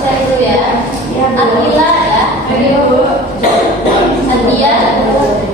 saya dulu ya. Akila ya. Adia.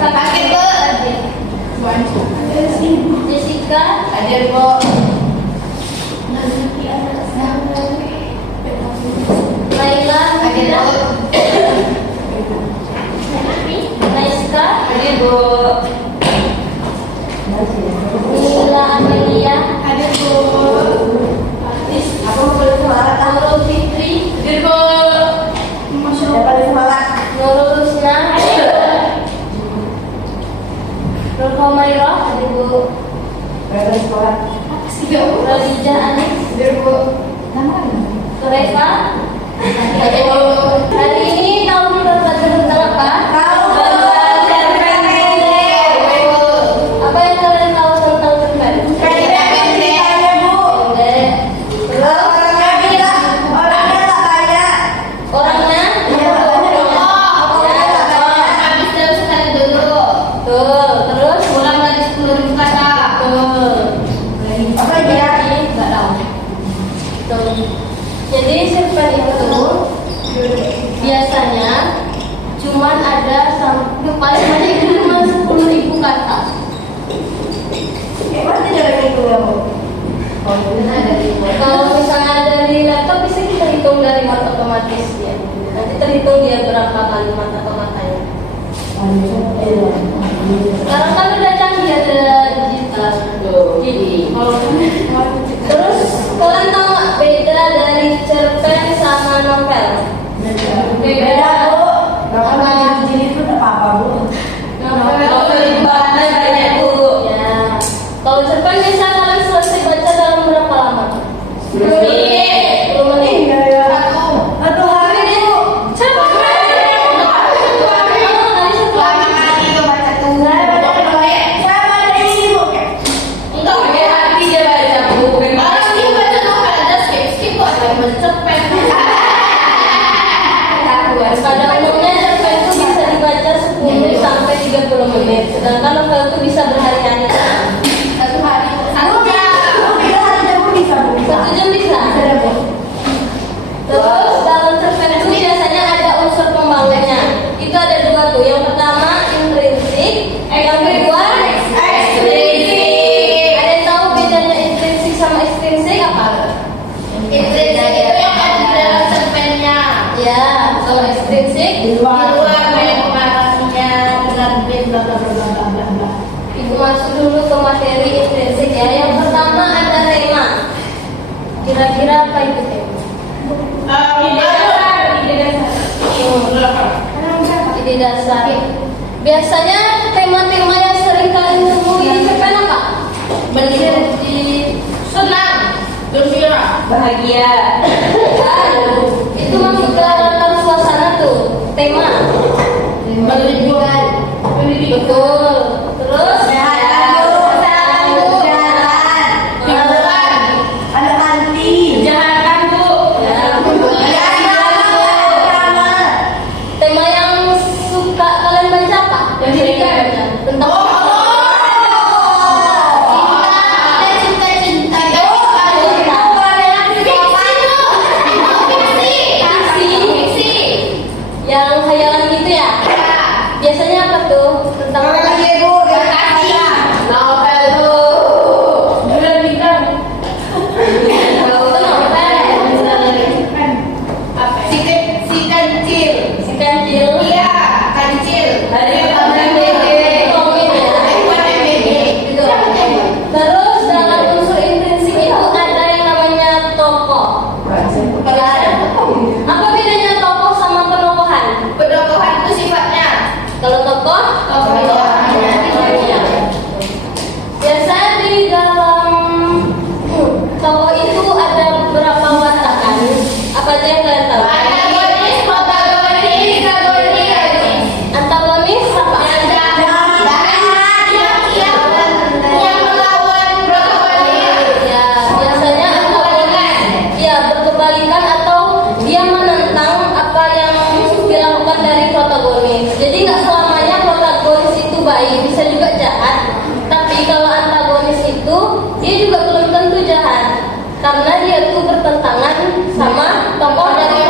Kakak Bu. Jessica. Hadir Bu. Laila. Hadir Bu. Naiska. Hadir Bu. Nila Amelia. Hadir Bu. Aku boleh semangat. Nurul Fitri. Hadir Bu. Dapat semangat. Nurul Rusna. Nurul Humairah. Hadir Bu. Dapat semangat. Radija Anis. Hadir Bu. Sureka. Hadir Bu. Hari ini tahu kita belajar tentang apa? Apa yang kalian tahu tentang cerpen? Jadi cerpen itu biasanya cuman ada paling banyak itu cuma 10.000 kata. Pasti jalan itu ya Bu. Kalau misalnya ada di laptop bisa kita hitung dari mata otomatis ya. Nanti terhitung dia berapa kalimat atau matanya. Sekarang kan udah canggih ada digital. Jadi terus kalian tahu nggak beda dari cerpen sama novel? Beda Bu. Kalau jadi itu apa Bu? Novel banyak Bu. Ya. Kalau cerpen bisa kalian selesai baca dalam berapa lama? 10 menit. Satu hari Bu. Pada umumnya cerpen itu bisa dibaca 10 sampai 30 menit, sedangkan novel itu bisa berhari-hari. Satu hari. Satu jam bisa. Terus dalam cerpen itu biasanya ada unsur pembangunnya. Itu ada dua tuh. Yang pertama intrinsik, yang kedua ekstrinsik. Ada yang tahu bedanya intrinsik sama ekstrinsik apa? Intrinsik itu yang ada di dalam cerpennya. Ya, kalau ekstrinsik di luar pengarangnya dengan bla bla bla bla bla bla. Ibu masuk dulu ke materi intrinsik ya. Yang pertama ada tema. Kira-kira apa itu tema? Ide dasar. Biasanya tema-tema yang sering kalian temui di cerpen apa? Senang, gembira, bahagia. Itu masuk ke dalam suasana tuh. Tema pendidikan. Betul. Terus tema yang suka kalian baca apa? Yang sering kalian baca tentang yang khayalan gitu ya? Biasanya apa tuh? Tentang apa? Novel tuh. Bulan bintang. Kalau itu novel. Si kancil. Iya, kancil. Hari terus dalam unsur intrinsik itu ada yang namanya tokoh. Apa bedanya tokoh sama penokohan? Penokohan itu sifatnya. Kalau tokoh, biasa di dalam tokoh itu ada berapa watak? Apa aja yang kalian tahu? Antagonis, protagonis, antagonis apa? Yang melawan protagonis. Ya, biasanya antagonis. Ya, berkebalikan atau dia menentang apa yang dilakukan dari protagonis. Jadi nggak selamanya protagonis itu baik, bisa juga jahat. Tapi kalau antagonis itu dia juga belum tentu jahat, karena dia itu bertentangan sama tokoh dari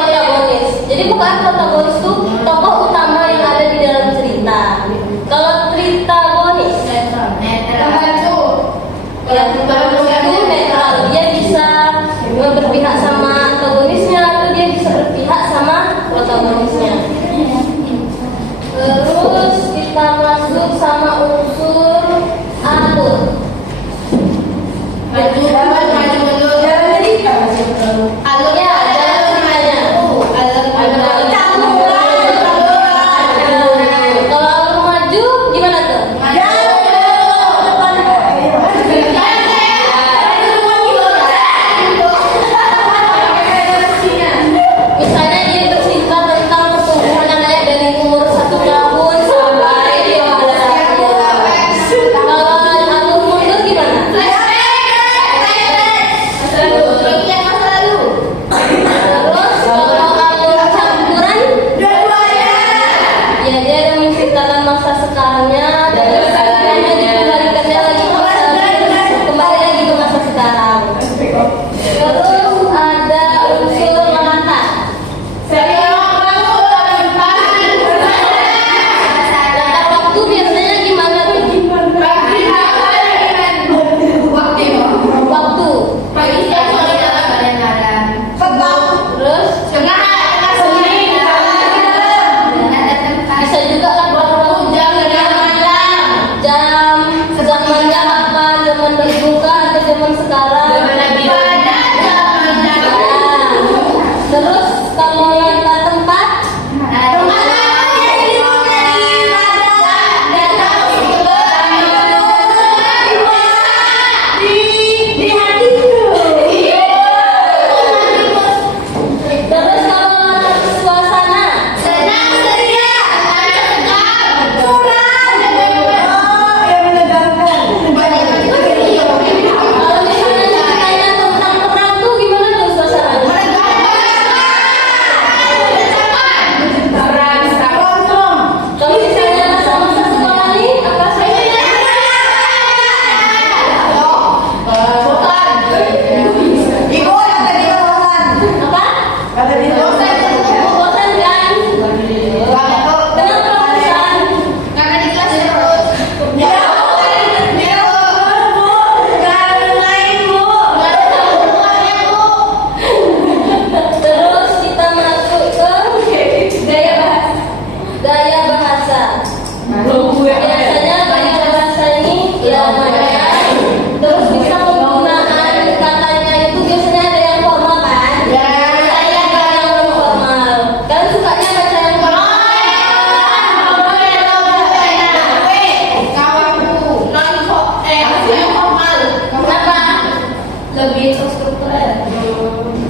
kalau langkah tempat terus kalau langkah suasana kalau misalnya ceritanya tentang perang tuh gimana tuh suasananya? Kalau misalnya masa-masa sekolah nih apa sih? Apa? Bosan kan? Kenapa bosan? Terus kita masuk ke gaya bahasa. Biasanya gaya bahasa ini ya namanya. Terus bisa penggunaan katanya itu biasanya ada yang formal kan? Saya ada yang non formal. Kalian sukanya baca yang formal? Kenapa? Lebih terstruktur.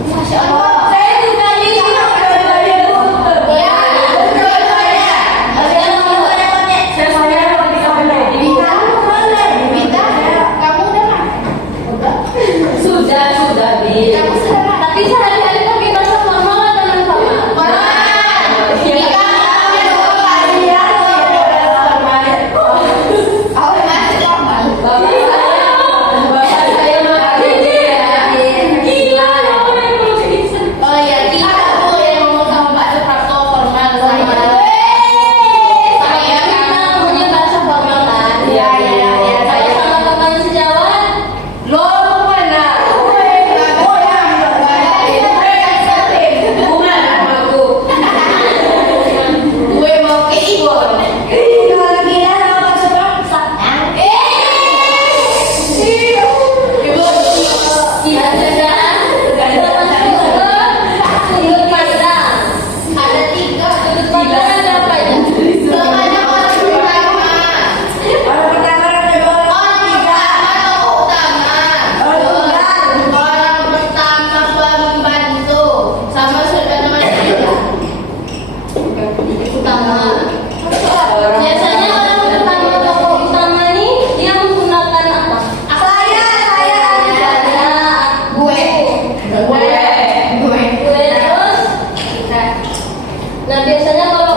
Masya Allah. Saya juga nih. Sudah, Bi. Tapi sehari-hari pakai bahasa formal atau non formal? Bapak saya mah gila ya orang yang bisa. Kita ngomongnya bahasa formal kan? Saya sama teman sejawat. Sudut pandang. Sudut pandang ada apa aja? Utama. Biasanya orang pertama tokoh utama ini dia menggunakan apa? Gue terus. Nah biasanya kalau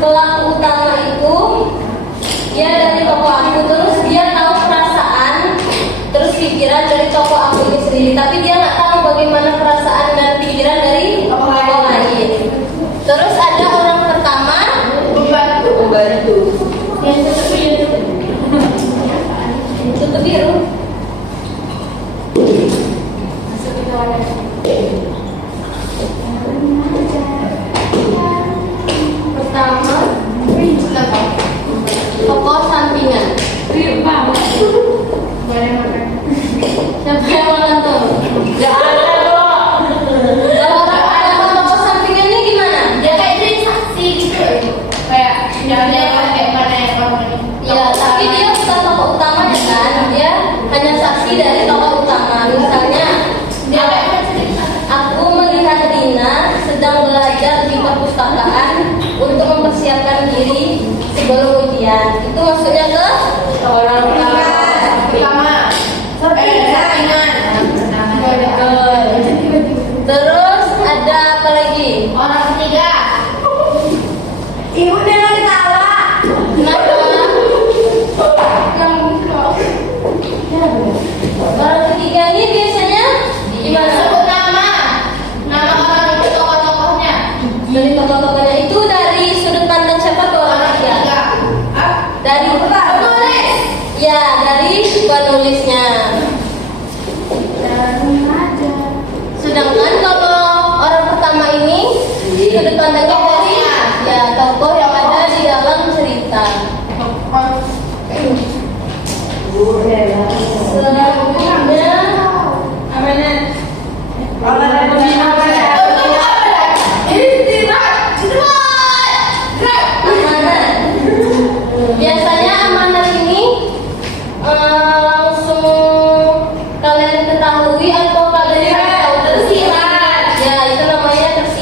pelaku utama itu dia dari tokoh aku terus dia tahu perasaan terus pikiran dari tokoh aku ini sendiri tapi dia nggak tahu bagaimana perasaan dan pikiran dari tokoh lain. Terus ada orang pertama pembantu yang tutup biru. Pertama tokoh sampingan. Siapa yang makan tuh? Ya ada dong. Kalau orang tokoh sampingan ini gimana? Ya, tapi dia bukan tokoh utamanya kan? Dia hanya saksi dari tokoh utama. Misalnya, aku melihat Dina sedang belajar di perpustakaan untuk mempersiapkan diri sebelum ujian. Itu maksudnya ke orang utama. Terus ada apa lagi? Orang ketiga. Ibu dia lagi tawa. Kenapa? Orang ketiga ini biasanya gimana? Sebut nama orang itu tokoh-tokohnya. Dari tokoh-tokohnya itu dari sudut pandang siapa ke orang ketiga? Dari penulis. Ya, dari penulisnya. Sedangkan kalau orang pertama ini sudut pandangnya dari ya tokoh yang ada di dalam cerita. Selanjutnya Apa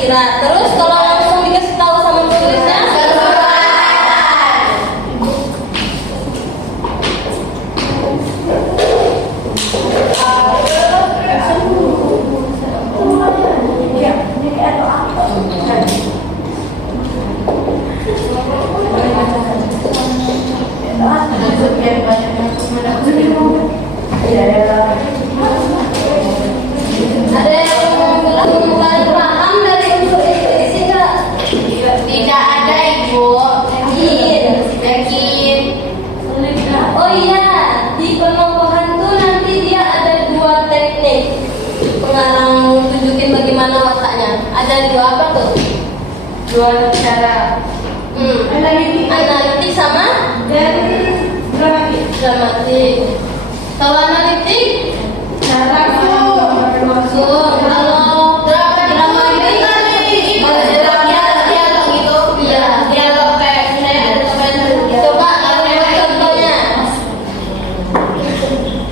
kira-kira. Terus kalau langsung dikasih tahu sama penulisnya, ada yang belum paham dari unsur intrinsik nggak? Tidak ada, Ibu. Yakin. Oh iya, di penokohan tuh nanti dia ada 2 teknik. Pengarang tunjukin bagaimana wataknya. Ada 2 apa tuh? 2 cara. Analitik sama dramatik. Kalau analitik langsung, kalau dramatik Dialog gitu. iya. Dialog kayak misalnya ada teman Coba contohnya.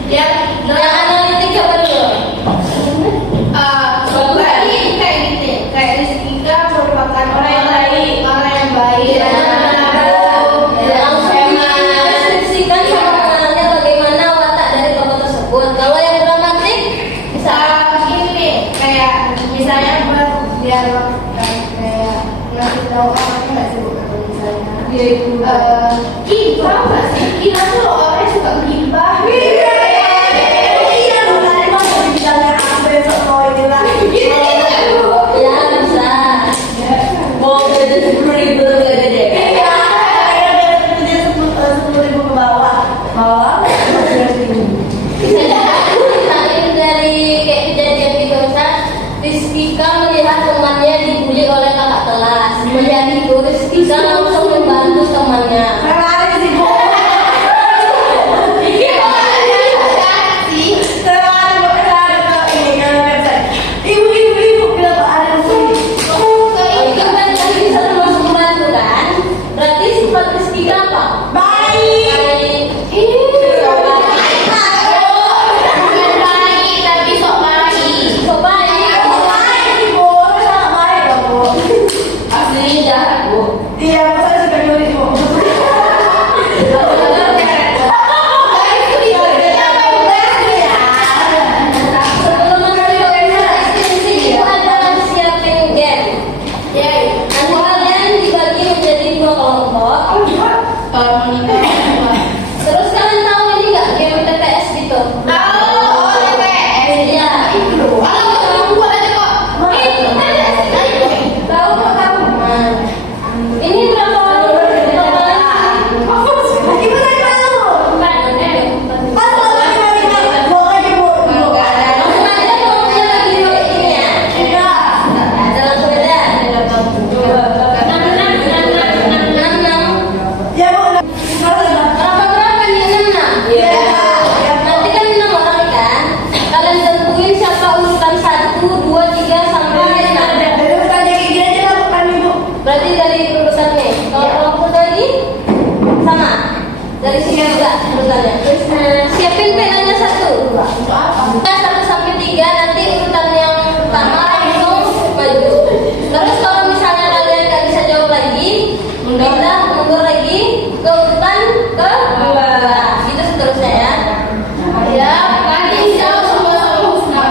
yang Yang analitik coba dulu. Bagi kayak gini, kayak Rizkika merupakan orang yang baik, Iya. Langsung dideskripsikan sama pengarangnya bagaimana watak dari tokoh tersebut. Kalau yang dramatik bisa Gini, kayak misalnya buat dialog kayak ngasih tahu orangnya nggak sih, bukan misalnya gibah nggak sih? Kita tuh orangnya suka gibah. ya bisa. Mau belajar 10.000 belajar deh. Bisa ceritain dari kayak kejadian gitu, misal Rizkika melihat temannya dibully oleh kakak kelas. Melihat itu Rizkika langsung membantu temannya. Itu kan tadi bisa termasuk membantu kan? Berarti sifat Rizkika apa? Baik. Sok baik. Aslinya jahat, Bu. Iya, masa suka nyuri, Bu? Sebelum masuk ke ekstensi itu adalah siapin game. Nanti kalian dibagi menjadi 2 kelompok. Terus kalian tahu ini nggak game TTS gitu? Iya. Tahu kok tahu. Nah, ini berapa lagi? Langsung aja kelompoknya lagi ini ya. Ada langsung aja. 6. Berapa nih 6? Iya. Nanti kan 6 orang kan. Kalian tentuin siapa urutan 1, 2, 3 sampai 6. Berarti dari urutannya. Kalau kelompok lagi sama. Dari sini juga urutannya. Siapin penanya 1. 1 sampai 3 nanti urutan yang pertama langsung maju. Terus kalau misalnya kalian nggak bisa jawab lagi, kita mundur lagi ke urutan ke-2. Gitu seterusnya ya. Ya, nanti bisa semua 1, 2, 3.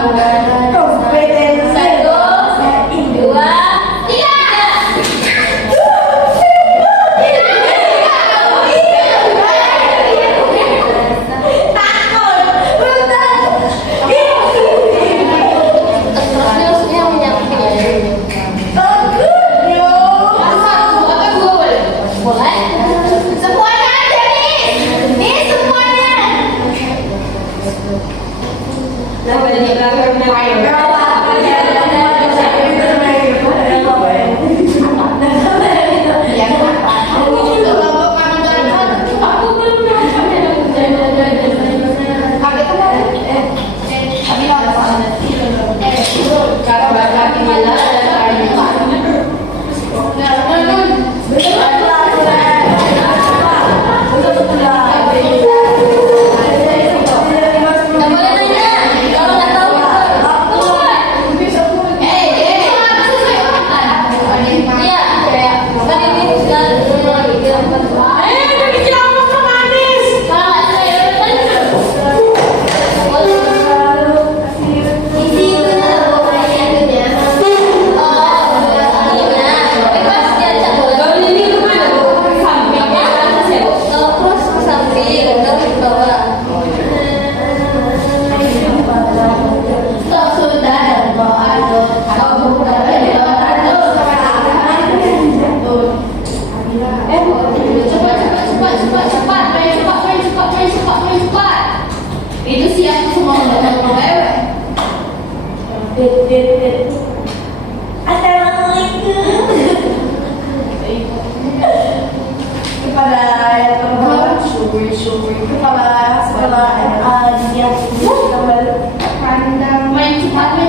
sekolah MA dia gambar Pandang main cepat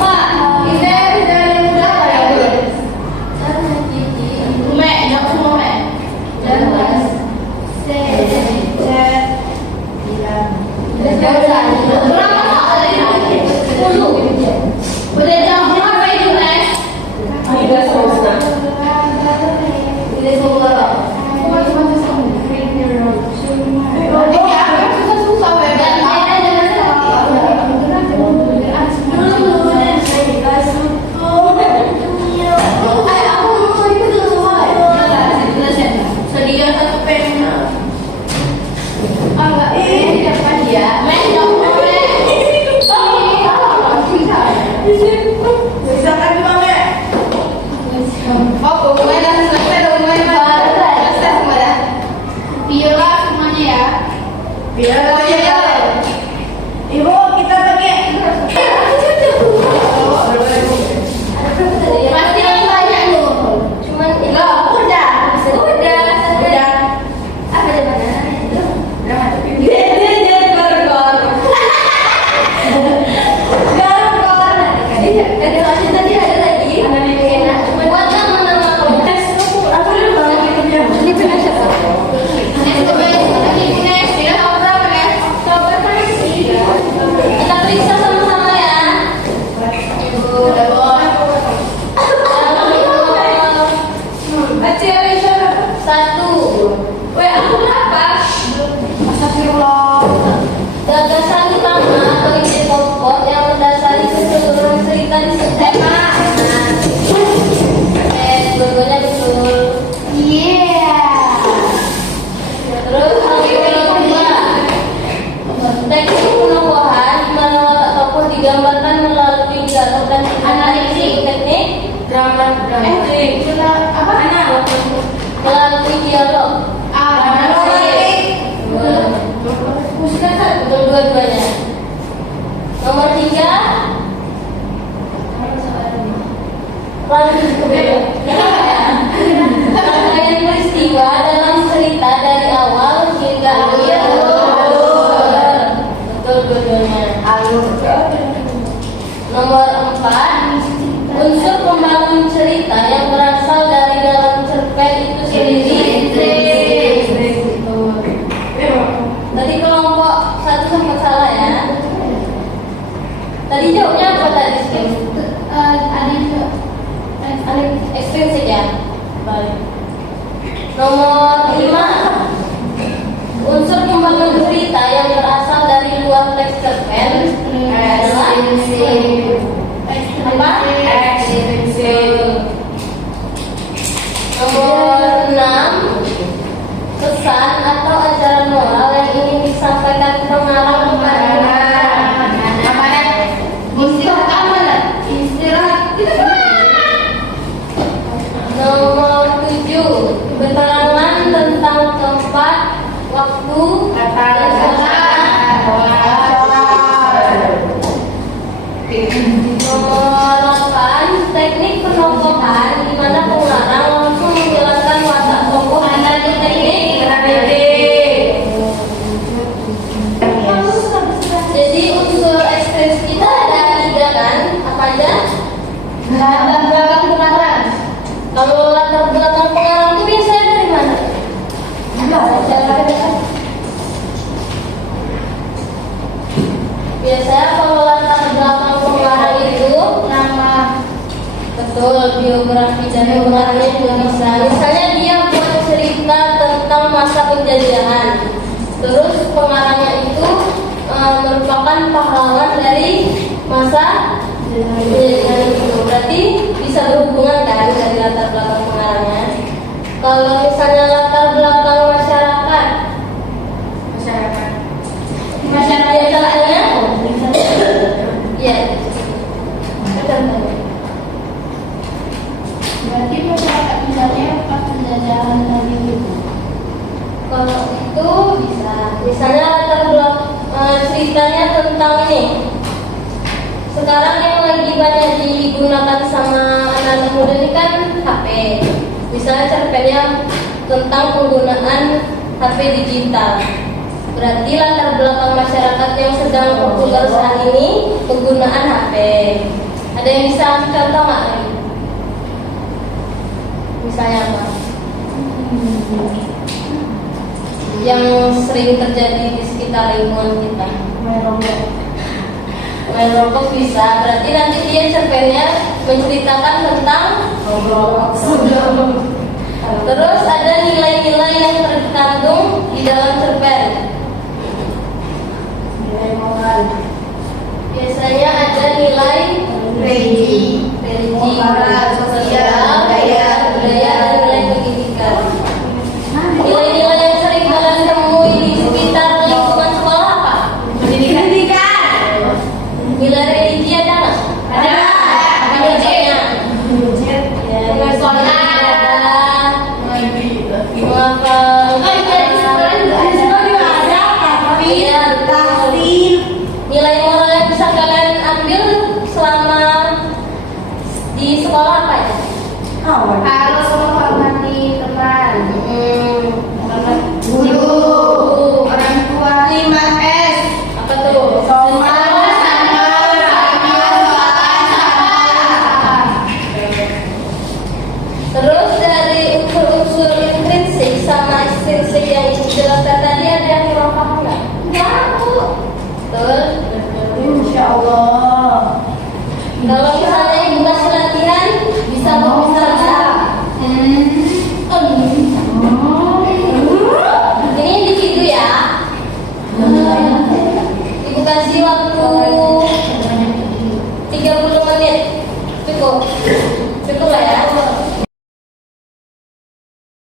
Pak. Ini dari muda ya. Mek, jawab semua Mek. Jelas. Boleh jawab berapa itu Les? Tiga setengah. Ibu, kita pakai. Pasti yang banyak loh. Cuman ini. Udah. Apa di mana? Ada masih tadi ada lagi. Enak. Cuman buat nama kontes. Ini benar siapa? Kita periksa sama-sama ya. Satu. Aku berapa? Gagasan utama atau ide pokok yang mendasari keseluruhan cerita di tema. Dua-duanya betul. Terus yang kedua, teknik penokohan di mana watak tokoh digambarkan melalui dialog dan analisis teknik melalui dialog. Betul dua-duanya. Nomor 3, rangkaian peristiwa dalam cerita dari awal hingga akhir. Betul dua-duanya. Nomor 4, unsur pembangun cerita yang berasal dari dalam cerpen itu sendiri. Tadi kelompok 1 sempat salah ya. Tadi jawabnya apa tadi? Ekstensif ya. Baik. Nomor 5, unsur pembangun cerita yang berasal dari luar teks cerpen adalah apa? Nomor 6, pesan atau ajaran moral yang ingin disampaikan pengarang kepada Nomor 7, keterangan tentang tempat, waktu, dan Nomor 8, teknik penokohan di mana pengarang langsung menjelaskan watak tokoh dengan teknik. Jadi unsur ekstensif kita ada 3 kan? Apa aja? Latar belakang pengarang. Kalau latar belakang pengarang itu biasanya dari mana? Biasanya kalau latar belakang pengarang itu nama, betul, biografi dan biografinya juga bisa. Misalnya dia buat cerita tentang masa penjajahan, terus pengarangnya itu merupakan pahlawan dari masa penjajahan itu, berarti bisa berhubungan kan dari latar belakang pengarangnya. Kalau misalnya latar belakang masyarakat biasanya ya, Berarti masyarakat misalnya pas penjajahan tadi itu. kalau itu bisa. Misalnya latar belakang ceritanya tentang ini. Sekarang yang lagi banyak digunakan sama anak muda ini kan HP. Misalnya cerpennya tentang penggunaan HP digital. Berarti latar belakang masyarakat yang sedang populer saat ini penggunaan HP. Ada yang bisa contoh nggak lagi? Misalnya apa? Yang sering terjadi di sekitar lingkungan kita. Main Roblox bisa. Berarti nanti dia cerpennya menceritakan tentang Roblox. Terus ada nilai-nilai yang terkandung di dalam cerpen. Nilai moral. Biasanya ada nilai Religi, moral, sosial, budaya, dan nilai pendidikan. Nilai-nilai yang sering kalian temui di sekitar lingkungan sekolah apa? pendidikan. Nilai religi ada nggak? Ada. Apa biasanya? Ya, Sholat. menghafal. Iya, nilai moral yang bisa kalian ambil selama di sekolah apa ya? Harus menghormati teman, Guru. guru, orang tua, 5S. Apa tuh? Terus dari unsur-unsur intrinsik sama ekstrinsik yang dijelaskan tadi ada yang kurang paham nggak? Betul. Insya Allah. Kalau misalnya ibu kasih latihan bisa